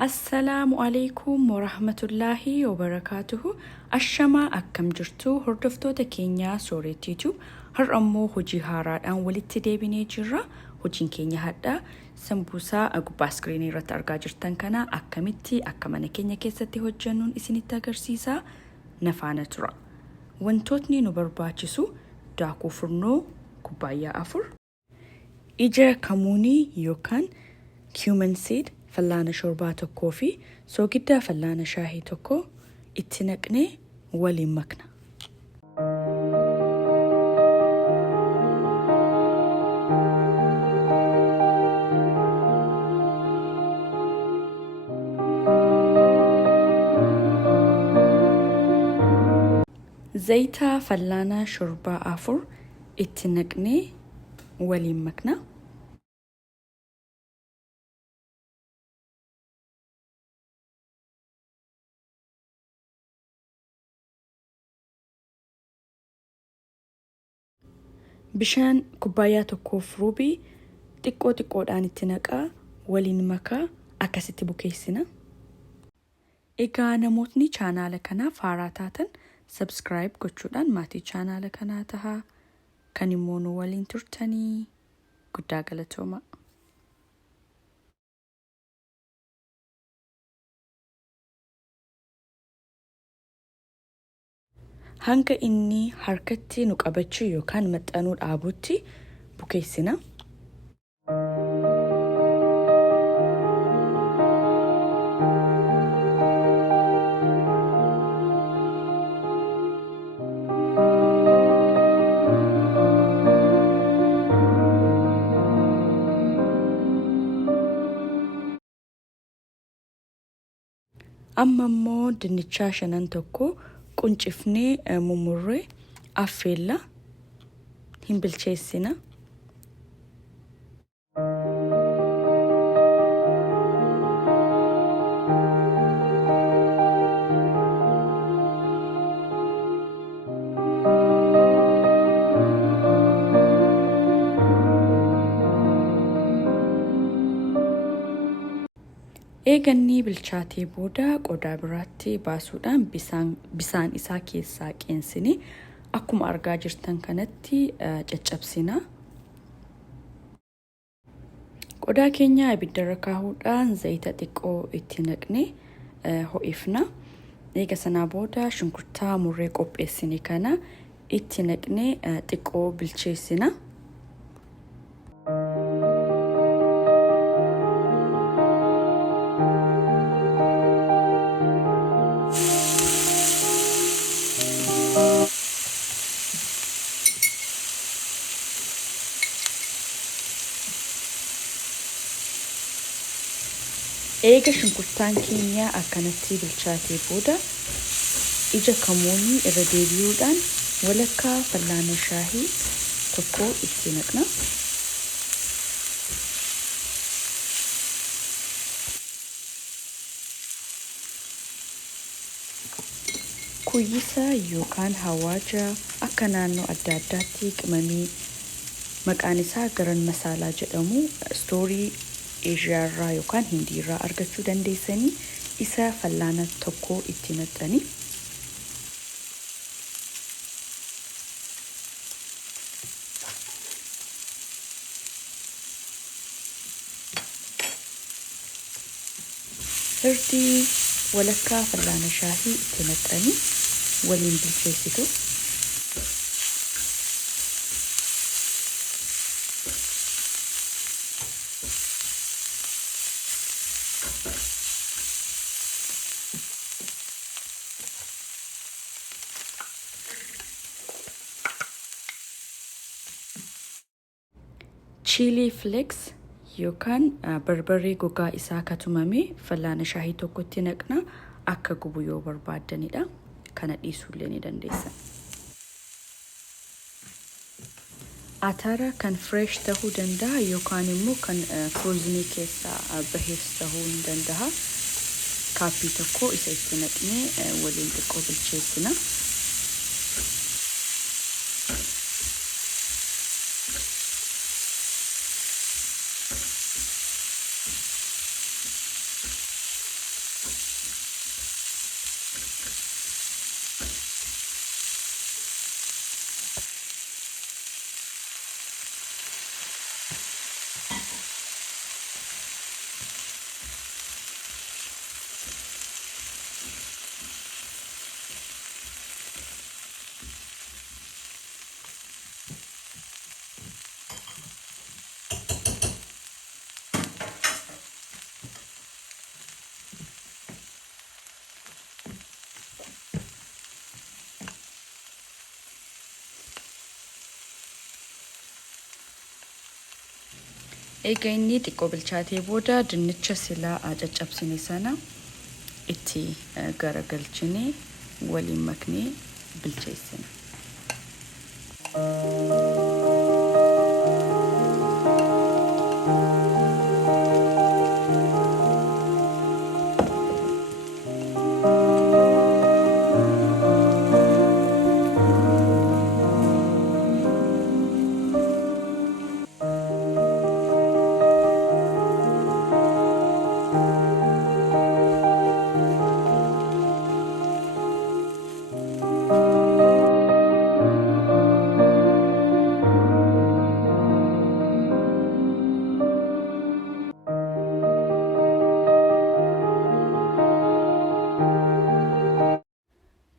Assalaamu alaykum wa rahmatullahi wa barakatuhu. Ashamaa akkam jirtu hordoftoota keenyaa soorettiitu. Har'ammoo hojii haaraadhaan walitti deebinee jirra. Hojiin keenya hadhaa sambuusaa gubbaa iskiriinii irratti argaa jirtan kana akkamitti akka mana keenya keessatti hojjennuun isinitti agarsiisa. Na faana tura. Wantootni nu barbaachisu daakuu furnoo kubbaayyaa 4, ija kamuunii yookaan cumin seed fallaana shorbaa tokkoo fi soogiddaa fallaana shaahii tokko itti naqnee waliin makna. Zayita fallaana shorbaa 4 itti naqnee waliin makna. Bishaan kubbaayyaa tokkoof ruubii xiqqoodhaan itti naqaa waliin makaa akkasitti bukeessina. Egaa namootni chaanaala kanaaf haaraa taatan subscribe gochuudhaan maatii chaanaala kanaa tahaa. Kan immoo nu waliin turtanii guddaa galatooma. Hanga inni harkatti nu qabachuu yookaan maxxanuu dhaabutti bukeessina. Amma immoo dinnichaa 5 tokko quncifnee mummurree affeella hin bilcheessina. Eeganni bilchaatee booda qodaa biraatti baasuudhaan bisaan isaa keessaa qeensine akkuma argaa jirtan kanatti caccabsina. Qodaa keenya ibiddarra kaahuudhaan zayita xiqqoo itti naqne ho'ifna. Eega sanaa booda shunkurtaa murree qopheessine kana itti naqne xiqqoo bilcheessina. Eega shunkurtaan keenya akkanatti bilchaatee booda ija kamuunii irra deebi'uudhaan walakkaa fallaana shaahii tokko itti naqna. Kuyyisa yookaan hawaaja akka naannoo adda addaatti qimamii maqaan isaa garan masaalaa jedhamu stoorii Eeshiyaarraa yookaan Hindiirraa argachuu dandeessanii isa fallaana tokko itti naqxanii. Hirdii walakkaa fallaana shaahii itti naqxanii waliin bilcheessitu. Chili flakes yookaan barbaree gogaa isaa katumame fallaana shaahii tokkotti naqna akka gubu yoo barbaaddanidha. Kana dhiisuullee ni dandeessan. Atara kan fresh tahuu danda'a yookaan immoo kan frozen keessaa bahees tahuu ni danda'a. Kaappii tokko isa itti naqnee waliin xiqqoo bilcheessina. Egaa inni xiqqoo bilchaatee booda dinnicha silaa caccabsine sana itti garagalchine waliin maknee bilcheessina.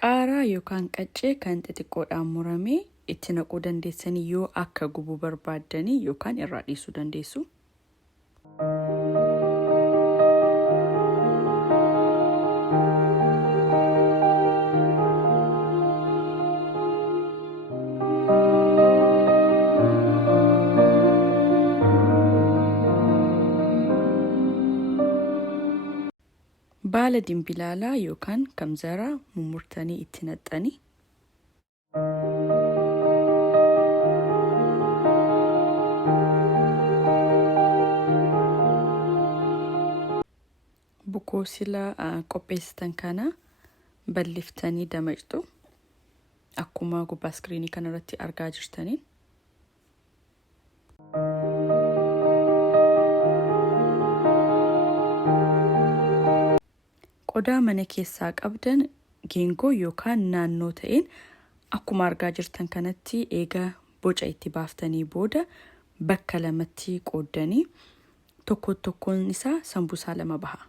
Qaaraa yookaan qaccee kan xixiqqoodhaan muramee itti naquu dandeessanii yoo akka gubuu barbaaddanii yookaan irraa dhiisuu dandeessu. Baala dimbilaalaa yookaan kamzaraa mummurtanii itti naqxanii. Bukoo silaa qopheessitan kana balliftanii damacxu akkuma gubbaa iskiriinii kanarratti argaa jirtaniin. Qodaa mana keessaa qabdan geengoo yookaan naannoo ta'een akkuma argaa jirtan kanatti eega boca itti baaftanii booda bakka lamatti qooddanii tokkoon isaa sambusaa lama baha.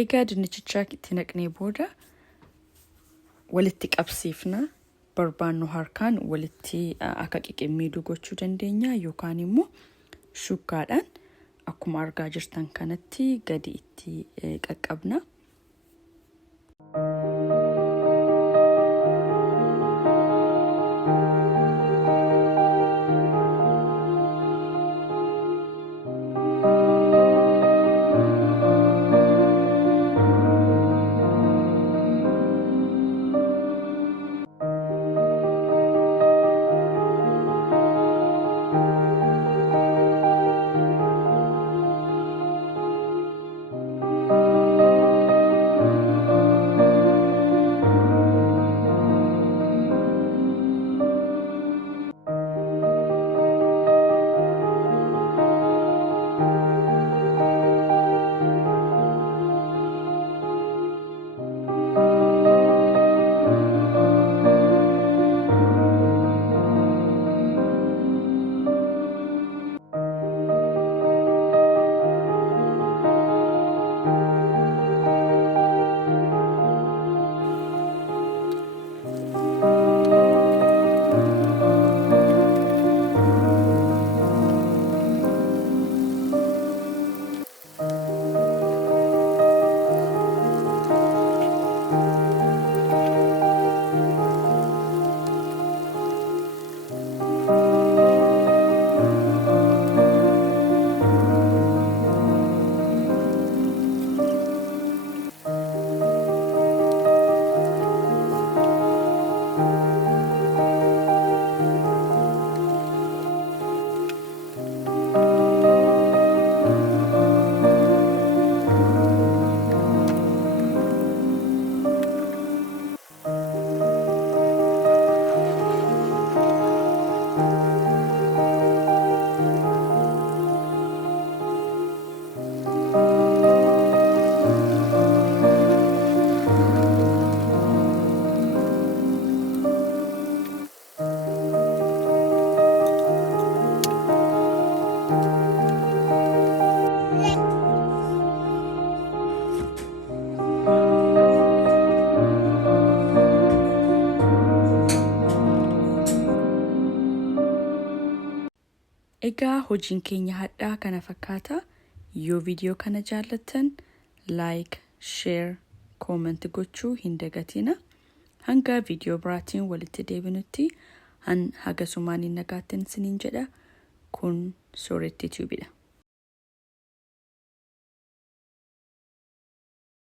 egaa dinnichicha itti naqnee booda walitti qabsiifna. barbaannu harkaan walitti akka qiqqimmiiduu gochuu dandeenya yookaan immoo shukkaadhaan akkuma argaa jirtan kanatti gadi itti qaqqabna. egaa hojiin keenya hadhaa kana fakkaata. yoo viidiyoo kana jaallattan like, share, comment gochuu hin dagatina. hanga viidiyoo biraatiin walitti deebinutti hagasumaan nagaattan siniin jedha. kun Sooretti Tuubiidha.